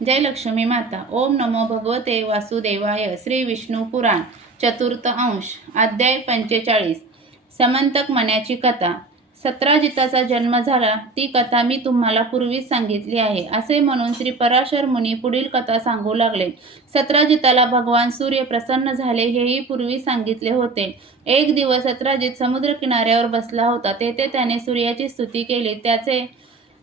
जय लक्ष्मी माता. ओम नमो भगवते वासुदेवाय. श्री विष्णू पुराण चतुर्थ अंश अध्याय 45. समंतक मण्याची कथा. सत्राजिताचा जन्म झाला ती कथा मी तुम्हाला पूर्वीच सांगितली आहे. असे म्हणून श्री पराशर मुनी पुढील कथा सांगू लागले. सत्राजिताला भगवान सूर्य प्रसन्न झाले हेही पूर्वी सांगितले होते. एक दिवस सत्राजित समुद्र किनाऱ्यावर बसला होता. तेथे त्याने सूर्याची स्तुती केली.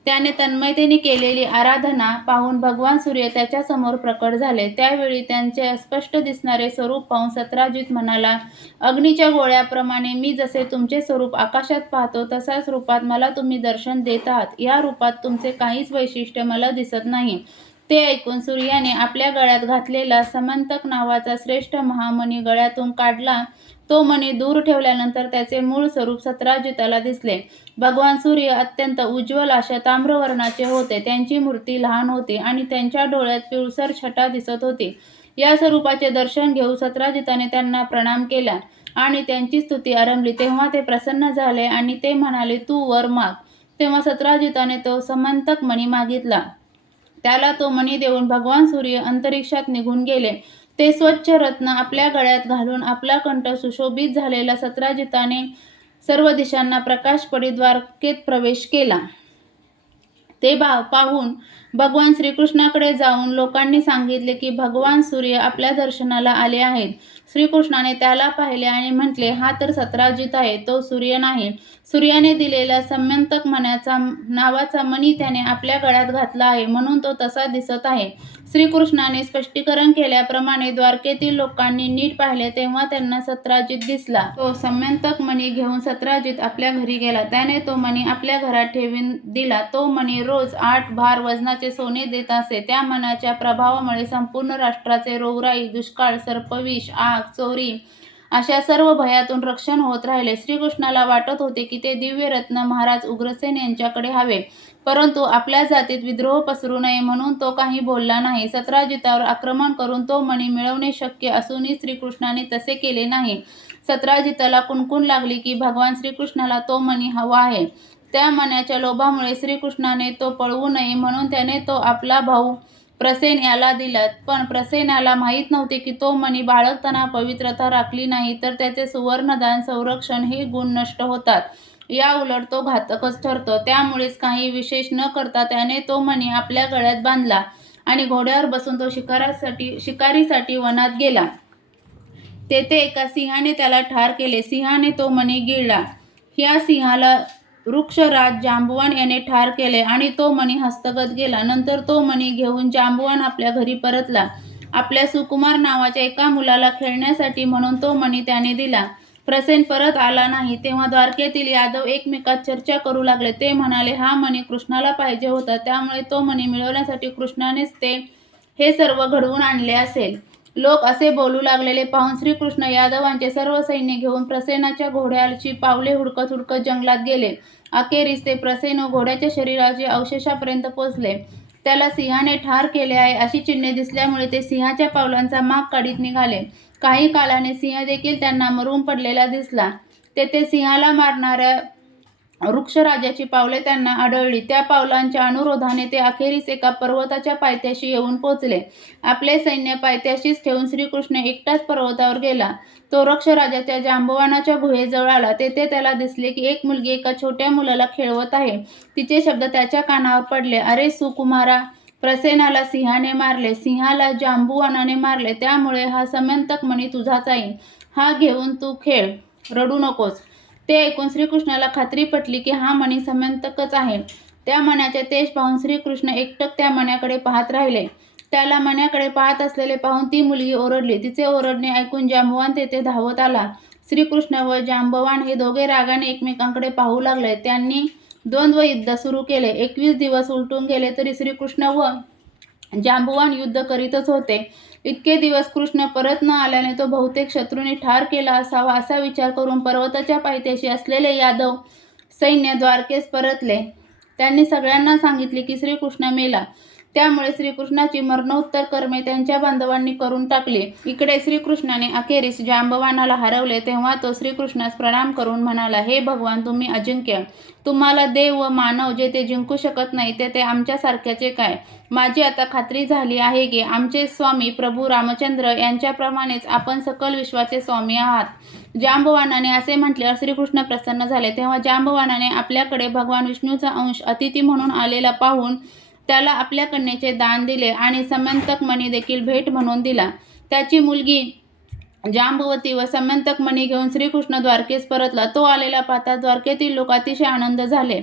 त्याने तन्मयतेने केलेली आराधना पाहून भगवान सूर्य त्याच्या समोर प्रकट झाले. त्यावेळी त्यांचे स्पष्ट दिसणारे स्वरूप पाहून सत्राजित म्हणाला, अग्नीच्या गोळ्याप्रमाणे मी जसे तुमचे स्वरूप आकाशात पाहतो तसाच रूपात मला तुम्ही दर्शन देत आहात. या रूपात तुमचे काहीच वैशिष्ट्य मला दिसत नाही. ते ऐकून सूर्याने आपल्या गळ्यात घातलेला समंतक नावाचा श्रेष्ठ महामणी गळ्यातून काढला. तो मणी दूर ठेवल्यानंतर त्याचे मूळ स्वरूप सत्राजिताला दिसले. भगवान सूर्य अत्यंत उज्ज्वल अशा ताम्रवर्णाचे होते. त्यांची मूर्ती लहान होती आणि त्यांच्या डोळ्यात पिळसर छटा दिसत होती. या स्वरूपाचे दर्शन घेऊन सत्राजिताने त्यांना प्रणाम केला आणि त्यांची स्तुती आरंभली. तेव्हा ते प्रसन्न झाले आणि ते म्हणाले, तू वर माग. तेव्हा सत्राजिताने तो समंतक मणी मागितला. त्याला तो मणी देऊन भगवान सूर्य अंतरिक्षात निघून गेले. ते स्वच्छ रत्न आपल्या गळ्यात घालून आपला कंठ सुशोभित झालेला सत्राजिताने सर्व दिशांना प्रकाश पडी द्वारकेत प्रवेश केला. ते पाहून भगवान श्रीकृष्णाकडे जाऊन लोकांनी सांगितले की भगवान सूर्य आपल्या दर्शनाला आले आहेत. श्रीकृष्णाने त्याला पाहिले आणि म्हटले, हा तर सत्राजित आहे, तो सूर्य नाही. सूर्याने दिलेला समंतक मण्याचा नावाचा मणी त्याने आपल्या गळ्यात घातला आहे म्हणून तो तसा दिसत आहे. श्रीकृष्णाने स्पष्टीकरण केल्याप्रमाणे द्वारकेतील लोकांनी नीट पाहिले तेव्हा त्यांना सत्राजित दिसला. तो समंतक मणी घेऊन सत्राजित आपल्या घरी गेला. त्याने तो मणी आपल्या घरात ठेवून दिला. तो मणी रोज 8 भार वजनाचे सोने देत असे. त्या मण्याच्या प्रभावामुळे संपूर्ण राष्ट्राचे रोगराई, दुष्काळ, सर्पविष, आग, चोरी अशा सर्व भयातून रक्षण होत राहिले. श्रीकृष्णाला वाटत होते की ते दिव्य रत्न महाराज उग्रसेन यांच्याकडे हवे, परंतु आपल्या जातीत विद्रोह पसरू नये म्हणून तो काही बोलला नाही. सत्राजितावर आक्रमण करून तो मणी मिळवणे शक्य असूनही श्रीकृष्णाने तसे केले नाही. सत्राजिताला कुणकुण लागली की भगवान श्रीकृष्णाला तो मणी हवा आहे. त्या मण्याच्या लोभामुळे श्रीकृष्णाने तो पळवू नये म्हणून त्याने तो आपला भाऊ प्रसेन याला दिला. पण प्रसेनाला माहीत नव्हते की तो मणी बाळगताना पवित्रता राखली नाही तर त्याचे सुवर्णदान, संरक्षण हे गुण नष्ट होतात. या उलट तो घातकच ठरतो. त्यामुळेच काही विशेष न करता त्याने तो मणी आपल्या गळ्यात बांधला आणि घोड्यावर बसून तो शिकारीसाठी वनात गेला. तेथे एका सिंहाने त्याला ठार केले. सिंहाने तो मणी गिळला. ह्या सिंहाला वृक्षराज जांबवान याने ठार केले आणि तो मणी हस्तगत गेला. नंतर तो मणी घेऊन जांबवान आपल्या घरी परतला. आपल्या सुकुमार नावाच्या एका मुलाला खेळण्यासाठी म्हणून तो मणी त्याने दिला. प्रसेन परत आला नाही. तेव्हा द्वारकेतील यादव एकमेकात चर्चा करू लागले. ते म्हणाले, हा मणी कृष्णाला पाहिजे होता, त्यामुळे तो मणी मिळवण्यासाठी कृष्णानेच हे सर्व घडवून आणले असेल. लोक असे बोलू लागलेले पाहून श्रीकृष्ण यादवांचे सर्व सैन्य घेऊन प्रसेनाच्या घोड्याची पावले हुडकत हुडकत जंगलात गेले. अखेरीस ते प्रसेन घोड्याच्या शरीराच्या अवशेषापर्यंत पोचले. त्याला सिंहाने ठार केले आहे अशी चिन्हे दिसल्यामुळे ते सिंहाच्या पावलांचा माग काढीत निघाले. काही कालाने सिंह देखील त्यांना मरून पडलेला दिसला. तेथे सिंहाला मारणाऱ्या वृक्षराजाची पावले त्यांना आढळली. त्या पावलांच्या अनुरोधाने ते अखेरीस एका पर्वताच्या पायथ्याशी येऊन पोचले. आपले सैन्य पायथ्याशीच ठेवून श्रीकृष्ण एकटाच पर्वतावर गेला. तो वृक्षराजाच्या जांबवानाच्या गुहेजवळ आला. तेथे त्याला दिसले की एक मुलगी एका छोट्या मुलाला खेळवत आहे. तिचे शब्द त्याच्या कानावर पडले. अरे सुकुमारा, प्रसेनाला सिंहाने मारले, सिंहाला जांबुवानाने मारले, त्यामुळे हा समंतक मणी तुझाच आहे. हा घेऊन तू खेळ, रडू नकोस. ते ऐकून श्रीकृष्णाला खात्री पटली की हा मणी समंतकच आहे. त्या मण्याचे तेज पाहून श्रीकृष्ण एकटक त्या मण्याकडे पाहत राहिले. त्याला मण्याकडे पाहत असलेले पाहून ती मुलगी ओरडली. तिचे ओरडणे ऐकून जांबवान तेथे धावत आला. श्रीकृष्ण व जांबवान हे दोघे रागाने एकमेकांकडे पाहू लागले. त्यांनी द्वंद्व युद्ध सुरू केले. 21 दिवस उलटून गेले तरी श्रीकृष्ण व जांबवान युद्ध करीतच होते. इतके दिवस कृष्ण परत न आल्याने तो बहुतेक शत्रूने ठार केला असावा असा विचार करून पर्वताच्या पायथ्याशी असलेले यादव सैन्य द्वारकेस परतले. त्यांनी सगळ्यांना सांगितले की श्रीकृष्ण मेला. त्यामुळे श्रीकृष्णाची मरणोत्तर कर्मे त्यांच्या बांधवांनी करून टाकली. इकडे श्रीकृष्णाने अखेरीस जांबवानाला हरवले तेव्हा तो श्रीकृष्णास प्रणाम करून म्हणाला, हे भगवान, तुम्ही अजिंक्य. तुम्हाला देव व मानव जे ते जिंकू शकत नाही ते आमच्यासारख्याचे काय. माझी आता खात्री झाली आहे की आमचे स्वामी प्रभू रामचंद्र यांच्याप्रमाणेच आपण सकल विश्वाचे स्वामी आहात. जांबवानाने असे म्हटल्यावर श्रीकृष्ण प्रसन्न झाले. तेव्हा जांबवानाने आपल्याकडे भगवान विष्णूचा अंश अतिथी म्हणून आलेला पाहून त्याला आपल्या कन्येचे दान दिले आणि समंतक मणी देखील भेट म्हणून दिला. त्याची मुलगी जांबवती व समंतक मणी घेऊन श्रीकृष्ण द्वारकेस परतला. तो आलेला पाहता द्वारकेतील लोक अतिशय आनंद झाले.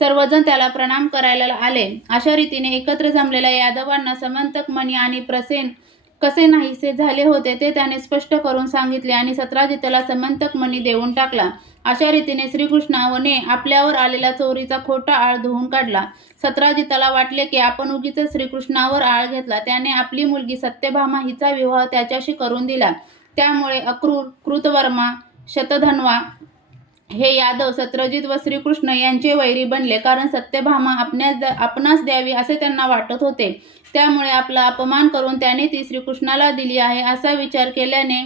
सर्वजण त्याला प्रणाम करायला आले. अशा रीतीने एकत्र जमलेल्या यादवांना समंतक मणी आणि प्रसेन कसे नाहीसे झाले होते ते त्याने स्पष्ट करून सांगितले आणि सत्राजितला समंतक मणी देऊन टाकला. अशा रीतीने श्रीकृष्णाने आपल्यावर आलेला चोरीचा खोटा आळ धुवून काढला. सत्राजिताला वाटले की आपण उगीच श्रीकृष्णावर आळ घेतला. त्याने आपली मुलगी सत्यभामा हिचा विवाह त्याच्याशी करून दिला. त्यामुळे अक्रूर, कृतवर्मा, शतधन्वा हे यादव सत्रजित व श्रीकृष्ण यांचे वैरी बनले. कारण सत्यभामा आपणास द्यावी असे त्यांना वाटत होते. त्यामुळे आपला अपमान करून त्याने ती श्रीकृष्णाला दिली आहे असा विचार केल्याने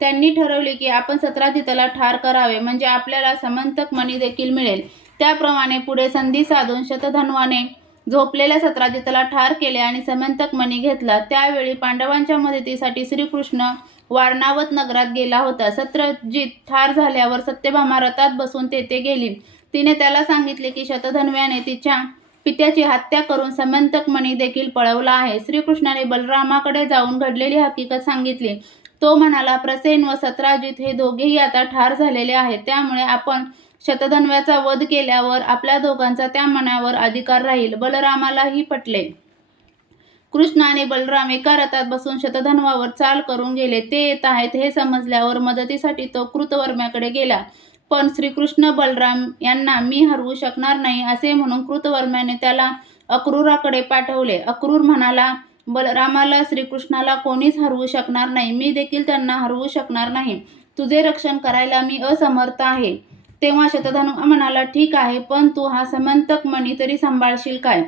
त्यांनी ठरवले की आपण सत्राजिताला ठार करावे, म्हणजे आपल्याला समंतक मणी देखील मिळेल. त्याप्रमाणे पुढे संधी साधून शतधन्वाने झोपलेल्या सत्राजिताला ठार केले आणि समंतक मणी घेतला. त्यावेळी पांडवांच्या मदतीसाठी श्रीकृष्ण वारणावत नगरात गेला होता. सत्रजित ठार झाल्यावर सत्यभामा रथात बसून तेथे गेली. तिने त्याला सांगितले की शतधन्व्याने तिच्या पित्याची हत्या करून समंतक मणी देखील पळवला आहे. श्रीकृष्णाने बलरामाकडे जाऊन घडलेली हकीकत सांगितली. तो म्हणाला, प्रसेन व सत्राजित हे दोघेही आता ठार झालेले आहेत. त्यामुळे आपण शतधन्व्याचा वध केल्यावर आपल्या दोघांचा त्या मण्यावर अधिकार राहील. बलरामालाही पटले. कृष्ण आणि बलराम एका रथात बसून शतधन्वावर चाल करून गेले. ते येत आहेत हे समजल्यावर मदतीसाठी तो कृतवर्म्याकडे गेला. पण श्रीकृष्ण बलराम यांना मी हरवू शकणार नाही असे म्हणून कृतवर्म्याने त्याला अक्रूराकडे पाठवले. अक्रूर म्हणाला, बलरामाला श्रीकृष्णाला कोणीच हरवू शकणार नाही. मी देखील त्यांना हरवू शकणार नाही. तुझे रक्षण करायला मी असमर्थ आहे. तेव्हा शतधन्वा म्हणाला, ठीक आहे, पण तू हा समंतक मणी तरी सांभाळशील काय.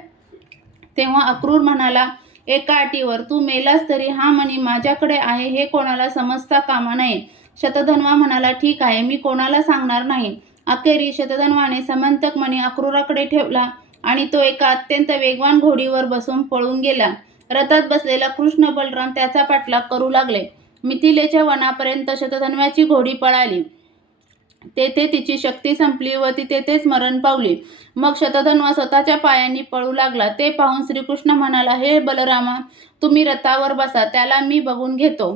तेव्हा अक्रूर म्हणाला, एका अटीवर, तू मेलास तरी हा मणी माझ्याकडे आहे हे कोणाला समजता कामा नये. शतधन्वा म्हणाला, ठीक आहे, मी कोणाला सांगणार नाही. अखेरी शतधन्वाने समंतक मणी अक्रूराकडे ठेवला आणि तो एका अत्यंत वेगवान घोडीवर बसून पळून गेला. रथात बसलेला कृष्ण बलराम त्याचा पाठलाग करू लागले. मिथिलेच्या वनापर्यंत शतधन्व्याची घोडी पळाली. तेथे तिची शक्ती संपली व ती तेथेच मरण पावली. मग शतधन्वा स्वतःच्या पायांनी पळू लागला. ते पाहून श्रीकृष्ण म्हणाला, हे बलरामा, तुम्ही रथावर बसा, त्याला मी बघून घेतो.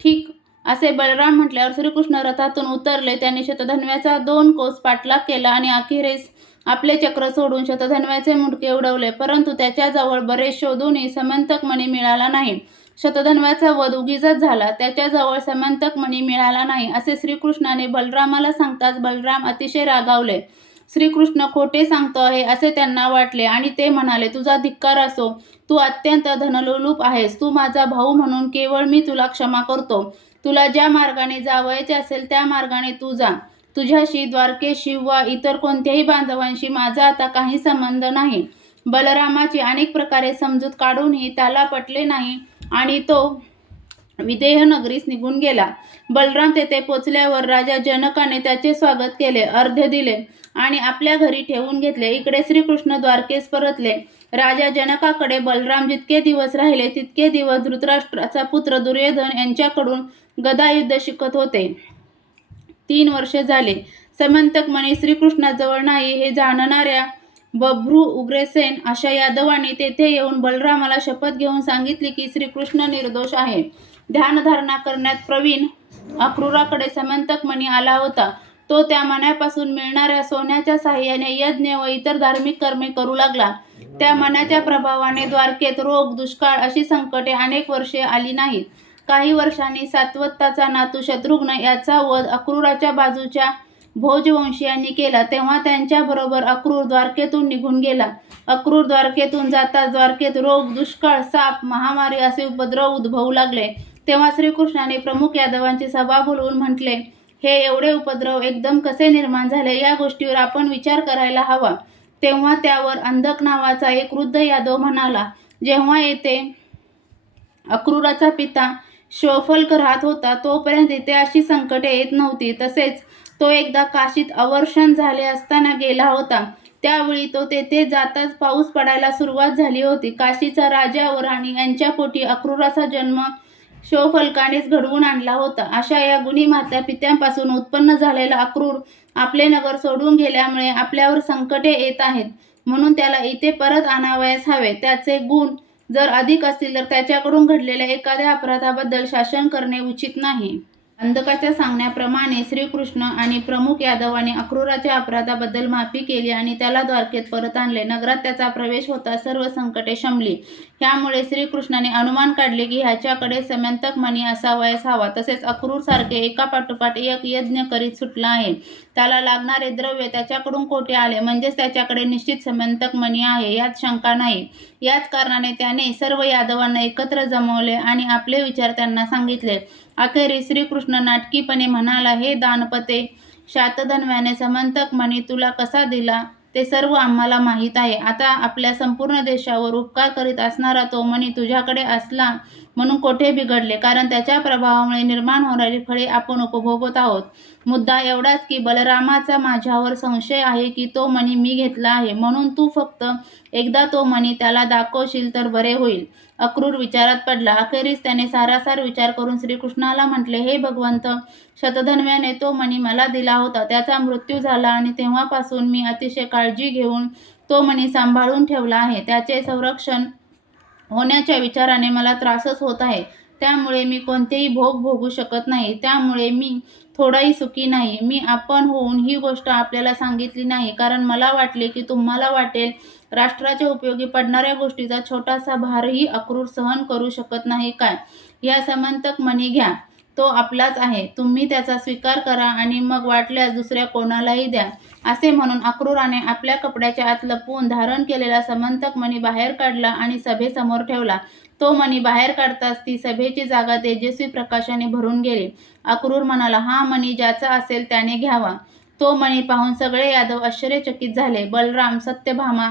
ठीक असे बलराम म्हटल्यावर श्रीकृष्ण रथातून उतरले. त्यांनी शतधन्व्याचा 2 कोस पाठलाग केला आणि अखेरीस आपले चक्र सोडून शतधन्व्याचे मुंडके उडवले. परंतु त्याच्याजवळ बरेच शोधूनही समंतक मणी मिळाला नाही. शतधन्व्याचा वध उगीचच झाला. त्याच्याजवळ समंतक मणी मिळाला नाही असे श्रीकृष्णाने बलरामाला सांगताच बलराम अतिशय रागावले. श्रीकृष्ण खोटे सांगतो आहे असे त्यांना वाटले आणि ते म्हणाले, तुझा धिक्कार असो. तू अत्यंत धनलोलूप आहेस. तू माझा भाऊ म्हणून केवळ मी तुला क्षमा करतो. तुला ज्या मार्गाने जावयाचे असेल त्या मार्गाने तू जा. तुझ्याशी, द्वारकेशी वा इतर कोणत्याही बांधवांशी माझा आता काही संबंध नाही. बलरामाची अनेक प्रकारे समजूत काढूनही त्याला पटले नाही आणि तो विदेह नगरीस निघून गेला. बलराम तेथे पोचल्यावर राजा जनकाने त्याचे स्वागत केले, अर्ध्य दिले आणि आपल्या घरी ठेवून घेतले. इकडे श्रीकृष्ण द्वारकेस परतले. राजा जनकाकडे बलराम जितके दिवस राहिले तितके दिवस धृतराष्ट्राचा पुत्र दुर्योधन यांच्याकडून गदायुद्ध शिकत होते. 3 वर्षे झाले. समंतक मणी श्रीकृष्णाजवळ नाही हे जाणणाऱ्या बभ्रू, उग्रसेन अशा यादवांनी तेथे येऊन बलरामाला शपथ घेऊन सांगितली की श्रीकृष्ण निर्दोष आहे. ध्यानधारणा करण्यात प्रवीण अक्रूराकडे समंतक मणी आला होता. तो त्या मण्यापासून मिळणाऱ्या सोन्याच्या साहाय्याने यज्ञ व इतर धार्मिक कर्मे करू लागला. त्या मण्याच्या प्रभावाने द्वारकेत रोग, दुष्काळ अशी संकटे अनेक वर्षे आली नाहीत. काही वर्षांनी सात्वताचा नातू शत्रुघ्न याचा वध अक्रूराच्या बाजूच्या भोजवंशीयांनी केला. तेव्हा त्यांच्याबरोबर अक्रूर द्वारकेतून निघून गेला. अक्रूर द्वारकेतून जाताच द्वारकेत रोग, दुष्काळ, साप, महामारी असे उपद्रव उद्भवू लागले. तेव्हा श्रीकृष्णाने प्रमुख यादवांची सभा बोलवून म्हटले, हे एवढे उपद्रव एकदम कसे निर्माण झाले, या गोष्टीवर आपण विचार करायला हवा. तेव्हा त्यावर अंधक नावाचा एक वृद्ध यादव म्हणाला, जेव्हा येथे अक्रूराचा पिता शौफल्क राहत होता तोपर्यंत इथे अशी संकटे येत नव्हती. तसेच तो एकदा काशीत अवर्षण झाले असताना गेला होता. त्यावेळी तो तेथे जाताच पाऊस पडायला सुरुवात झाली होती. काशीचा राजा व राणी यांच्या पोटी अक्रूराचा जन्म शौफल्कानेच घडवून आणला होता. अशा या गुणी माता पित्यांपासून उत्पन्न झालेला अक्रूर आपले नगर सोडून गेल्यामुळे आपल्यावर संकटे येत आहेत, म्हणून त्याला इथे परत आणावयास हवे. त्याचे गुण जर अधिक असतील तर त्याच्याकडून घडलेल्या एखाद्या अपराधाबद्दल शासन करणे उचित नाही. अंधकाच्या सांगण्याप्रमाणे श्रीकृष्ण आणि प्रमुख यादवाने अक्रूराच्या अपराधाबद्दल माफी केली आणि त्याला द्वारकेत परत आणले. नगरात त्याचा प्रवेश होता सर्व संकटे शमली. ह्यामुळे श्रीकृष्णाने अनुमान काढले की ह्याच्याकडे समंतक मणी असावयास हवा. तसेच अक्रूर सारखे एकापाठोपाठ एक यज्ञ करीत सुटला आहे. त्याला लागणारे द्रव्य त्याच्याकडून कोठे आले, म्हणजेच त्याच्याकडे निश्चित समंतक मणी आहे यात शंका नाही. याच कारणाने त्याने सर्व यादवांना एकत्र जमवले आणि आपले विचार त्यांना सांगितले. अखेरीस श्रीकृष्ण नाटकीपणे म्हणाला, हे दानपते, शातधन्वाने समंतक मणी तुला कसा दिला ते सर्व आम्हाला माहीत आहे. आता आपल्या संपूर्ण देशावर उपकार करीत असणारा तो मणी तुझ्याकडे असला म्हणून कोठे बिघडले, कारण त्याच्या प्रभावामुळे निर्माण होणारी फळे आपण उपभोगत आहोत. मुद्दा एवढाच की बलरामाचा माझ्यावर संशय आहे की तो मणी मी घेतला आहे, म्हणून तू फक्त एकदा तो मणी त्याला दाखवशील तर बरे होईल. अक्रूर विचारात पडला. अखेरीस त्याने सारासार विचार करून श्रीकृष्णाला म्हटले, हे भगवंत, शतधन्वाने तो मणी मला दिला होता. त्याचा मृत्यू झाला आणि तेव्हापासून मी अतिशय काळजी घेऊन तो मणी सांभाळून ठेवला आहे. त्याचे संरक्षण होण्याच्या विचाराने मला त्रासच होत आहे. त्यामुळे मी कोणतेही भोग भोगू शकत नाही. त्यामुळे मी थोडाही सुखी नाही. मी आपण होऊन ही गोष्ट आपल्याला सांगितली नाही, कारण मला वाटले की तुम्हाला वाटेल राष्ट्राच्या उपयोगी पडणाऱ्या गोष्टीचा छोटासा भारही अक्रूर सहन करू शकत नाही काय. या समंतक मणी घ्या, तो आपलाच आहे. तुम्ही त्याचा स्वीकार करा आणि मग वाटल्यास दुसऱ्या कोणालाही द्या. असे म्हणून अक्रूराने आपल्या कपड्याच्या आत लपवून धारण केलेला समंतक मणी बाहेर काढला आणि सभेसमोर ठेवला. तो मणी बाहेर काढताच ती सभेची जागा तेजस्वी प्रकाशाने भरून गेली. अक्रूर म्हणाला, हा मणी ज्याचा असेल त्याने घ्यावा. तो मणी पाहून सगळे यादव आश्चर्यचकित झाले. बलराम, सत्यभामा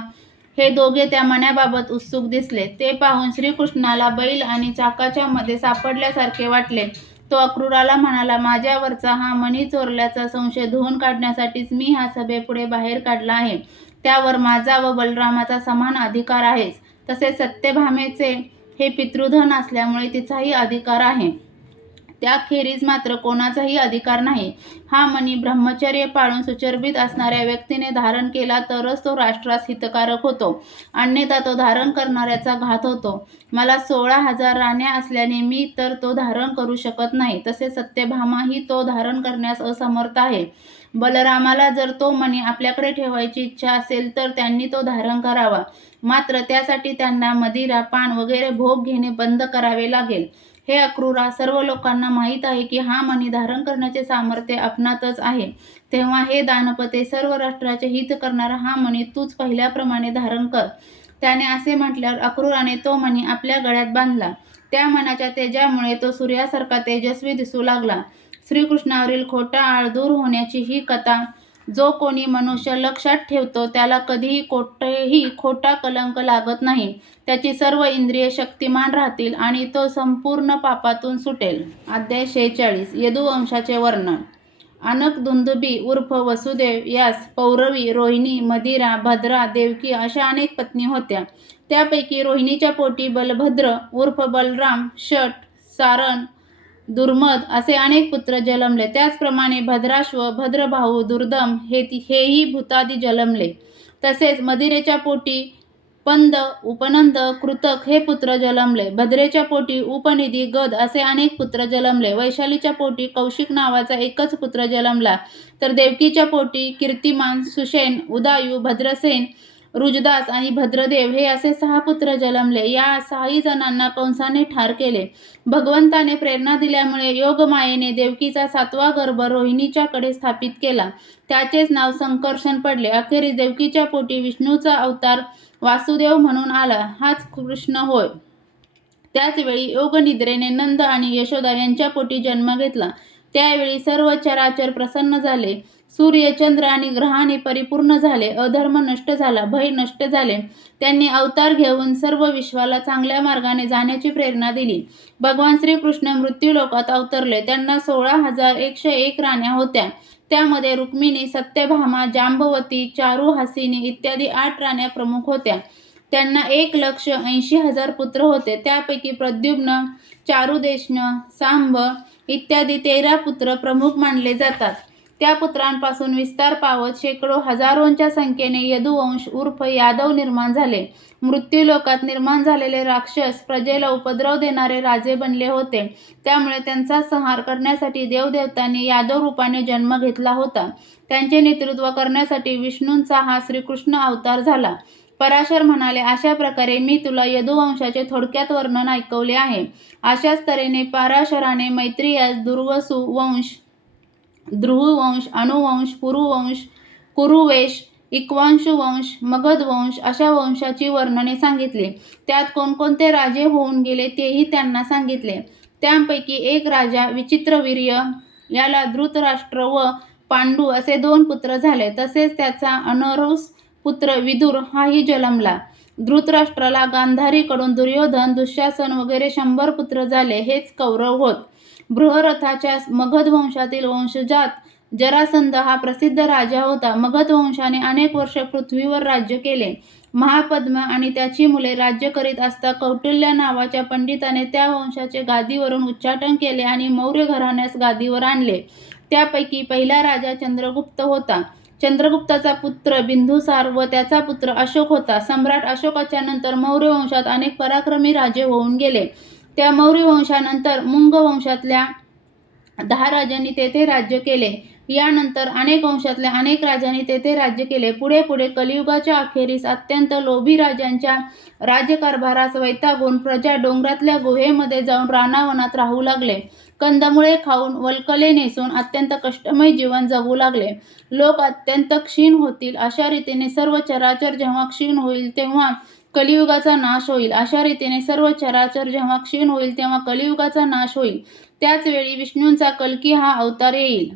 हे दोघे त्या मण्याबाबत उत्सुक दिसले. ते पाहून श्रीकृष्णाला बैल आणि चाकाच्या मध्ये सापडल्यासारखे वाटले. तो अक्रूराला म्हणाला, माझ्यावरचा हा मणी चोरल्याचा संशय धुवून काढण्यासाठीच मी हा सभेपुढे बाहेर काढला आहे. त्यावर माझा व बलरामाचा समान अधिकार आहेच. तसेच सत्यभामेचे हे पितृधन असल्यामुळे तिचाही अधिकार आहे. त्याखेरीज मात्र कोणाचाही अधिकार नाही. हा मणी ब्रह्मचर्य पाळून सुचरबीत असणाऱ्या व्यक्तीने धारण केला तरच तो राष्ट्रास हितकारक होतो, अन्यथा तो धारण करणाऱ्याचा घात होतो. मला 16,000 राण्या असल्याने मी तर तो धारण करू शकत नाही. तसे सत्यभामाही तो धारण करण्यास असमर्थ आहे. बलरामाला जर तो मणी आपल्याकडे ठेवायची इच्छा असेल तर त्यांनी तो धारण करावा, मात्र त्यासाठी त्यांना मदिरा, पान वगैरे भोग घेणे बंद करावे लागेल. हे अक्रूरा, सर्व लोकांना माहीत आहे की हा मणी धारण करण्याचे सामर्थ्य आपणातच आहे. तेव्हा हे दानपते, सर्व राष्ट्राचे हित करणारा हा मणी तूच पहिल्याप्रमाणे धारण कर. त्याने असे म्हटल्यावर अक्रूराने तो मणी आपल्या गळ्यात बांधला. त्या मनाच्या तेजामुळे तो सूर्यासारखा तेजस्वी दिसू लागला. श्रीकृष्णावरील खोटा आळ दूर होण्याची ही कथा जो कोणी मनुष्य लक्षात ठेवतो त्याला कधीही कोठेही खोटा कलंक लागत नाही. त्याची सर्व इंद्रिये शक्तिमान राहतील आणि तो संपूर्ण पापातून सुटेल. अध्याय 46. यदुवंशाचे वर्णन. अनकदुंदुभी उर्फ वसुदेव यास पौरवी, रोहिणी, मदिरा, भद्रा, देवकी अशा अनेक पत्नी होत्या. त्यापैकी रोहिणीच्या पोटी बलभद्र उर्फ बलराम, षट, सारण, दुर्मद असे अनेक पुत्र जन्मले. त्याचप्रमाणे भद्राश्व, भद्रभाऊ, दुर्दम हेही भूतादी जन्मले. तसेच मदिरेच्या पोटी पंद, उपनंद, कृतक हे पुत्र जन्मले. भद्रेच्या पोटी उपनिधी, गद असे अनेक पुत्र जन्मले. वैशालीच्या पोटी कौशिक नावाचा एकच पुत्र जन्मला. तर देवकीच्या पोटी कीर्तिमान, सुषेण, उदायू, भद्रसेन, रुजदास आणि भद्रदेव हे असे 6 पुत्र जन्मले. या 6ही जणांना कंसाने ठार केले. भगवंताने प्रेरणा दिल्यामुळे योगमायेने देवकीचा 7वा गर्भ रोहिणीच्याकडे स्थापित केला. त्याचेच नाव संकर्षण पडले. अखेरीस देवकीच्या पोटी विष्णूचा अवतार वासुदेव म्हणून आला. हाच कृष्ण होय. त्याचवेळी योगनिद्रेने नंद आणि यशोदा यांच्या पोटी जन्म घेतला. त्यावेळी सर्व चराचर प्रसन्न झाले. सूर्य, चंद्र आणि ग्रहांनी परिपूर्ण झाले. अधर्म नष्ट झाला, भय नष्ट झाले. त्यांनी अवतार घेऊन सर्व विश्वाला चांगल्या मार्गाने जाण्याची प्रेरणा दिली. भगवान श्रीकृष्ण मृत्यूलोकात अवतरले. त्यांना 16,101 राण्या होत्या. त्यामध्ये रुक्मिणी, सत्यभामा, जांबवती, चारुहासिनी इत्यादी 8 राण्या प्रमुख होत्या. त्यांना 1,80,000 पुत्र होते. त्यापैकी प्रद्युम्न, चारुदेष्ण, सांब इत्यादी 13 पुत्र प्रमुख मानले जातात. त्या पुत्रांपासून विस्तार पावत शेकडो हजारोंच्या संख्येने यदुवंश उर्फ यादव निर्माण झाले. मृत्यूलोकात निर्माण झालेले राक्षस प्रजेला उपद्रव देणारे राजे बनले होते. त्यामुळे त्यांचा संहार करण्यासाठी देवदेवतांनी यादव रूपाने जन्म घेतला होता. त्यांचे नेतृत्व करण्यासाठी विष्णूंचा हा श्रीकृष्ण अवतार झाला. पराशर म्हणाले, अशा प्रकारे मी तुला यदुवंशाचे थोडक्यात वर्णन ऐकवले आहे. अशाच तऱ्हेने पराशराने मैत्रियास दुर्वसु वंश, ध्रुववंश, अनुवंश, पुरुवंश, कुरुवेश, इक्ष्वाकु वंश, मगध वंश अशा वंशाची वर्णने सांगितली. त्यात कोणकोणते राजे होऊन गेले तेही त्यांना सांगितले. त्यापैकी एक राजा विचित्रवीर्य, याला धृतराष्ट्र व पांडू असे 2 पुत्र झाले. तसेच त्याचा अनरूस पुत्र विदुर हाही जन्मला. धृतराष्ट्राला गांधारीकडून दुर्योधन, दुःशासन वगैरे 100 पुत्र झाले. हेच कौरव होत. बृहरथाच्या मगध वंशातील वंशजात जरासंध हा प्रसिद्ध राजा होता. मगध वंशाने अनेक वर्ष पृथ्वीवर राज्य केले. महापद्म आणि त्याची मुले राज्य करीत असता कौटिल्य नावाच्या पंडिताने त्या वंशाचे गादीवरून उच्चाटन केले आणि मौर्य घराण्यास गादीवर आणले. त्यापैकी पहिला राजा चंद्रगुप्त होता. चंद्रगुप्ताचा पुत्र बिंदुसार व त्याचा पुत्र अशोक होता. सम्राट अशोकाच्या नंतर मौर्य वंशात अनेक पराक्रमी राजे होऊन गेले. त्या मौर्य वंशानंतर मुंग वंशातल्या 10 राजांनी तेथे राज्य केले. यानंतर अनेक वंशातल्या अनेक राजांनी तेथे राज्य केले. पुढे पुढे कलियुगाच्या अखेरीस अत्यंत लोभी राजांच्या राज्यकारभारास वैतागून प्रजा डोंगरातल्या गुहेमध्ये जाऊन रानावनात राहू लागले. कंदमुळे खाऊन, वल्कले नेसून अत्यंत कष्टमय जीवन जगू लागले. लोक अत्यंत क्षीण होतील. अशा रीतीने सर्व चराचर जेव्हा क्षीण होईल तेव्हा कलियुगाचा नाश होईल. अशा रीतीने सर्व चराचर जेव्हा क्षीण होईल तेव्हा कलियुगाचा नाश होईल. त्याच वेळी विष्णूंचा कल्की हा अवतार येईल.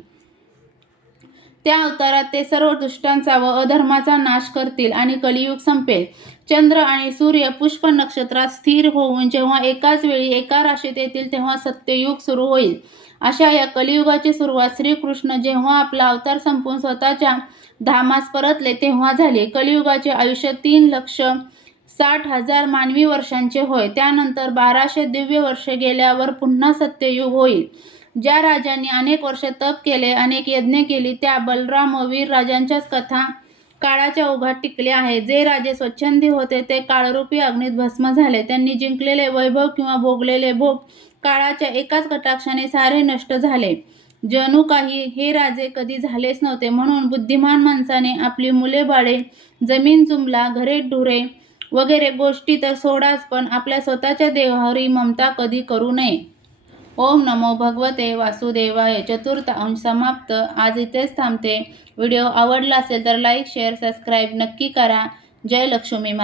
त्या अवतारात ते सर्व दुष्टांचा व अधर्माचा नाश करतील आणि कलियुग संपेल. चंद्र आणि सूर्य पुष्प नक्षत्रात स्थिर होऊन जेव्हा एकाच वेळी एका राशीत येतील तेव्हा सत्ययुग सुरू होईल. अशा या कलियुगाची सुरुवात श्रीकृष्ण जेव्हा आपला अवतार संपवून स्वतःच्या धामास परतले तेव्हा झाली. कलियुगाचे आयुष्य 3,60,000 मानवी वर्षांचे होय. त्यानंतर 1200 दिव्य वर्षे गेल्यावर पुन्हा सत्ययुग होईल. ज्या राजांनी अनेक वर्ष तप केले, अनेक यज्ञ केली, त्या बलराम व वीर राजांच्याच कथा काळाच्या ओघात टिकल्या आहेत. जे राजे स्वच्छंदी होते ते काळरूपी अग्नीत भस्म झाले. त्यांनी जिंकलेले वैभव किंवा भोगलेले भोग काळाच्या एकाच कटाक्षाने सारे नष्ट झाले. जणू काही हे राजे कधी झालेच नव्हते. म्हणून बुद्धिमान माणसाने आपली मुले बाळे, जमीन जुमला, घरे ढुरे वगैरे गोष्टी तर सोडाच, पण आपल्या स्वतःच्या देहावरी ममता कधी करू नये. ओम नमो भगवते वासुदेवाय. चतुर्थ अंश समाप्त. आज इथेच थांबते. व्हिडिओ आवडला असेल तर लाईक, शेअर, सबस्क्राईब नक्की करा. जय लक्ष्मी माता.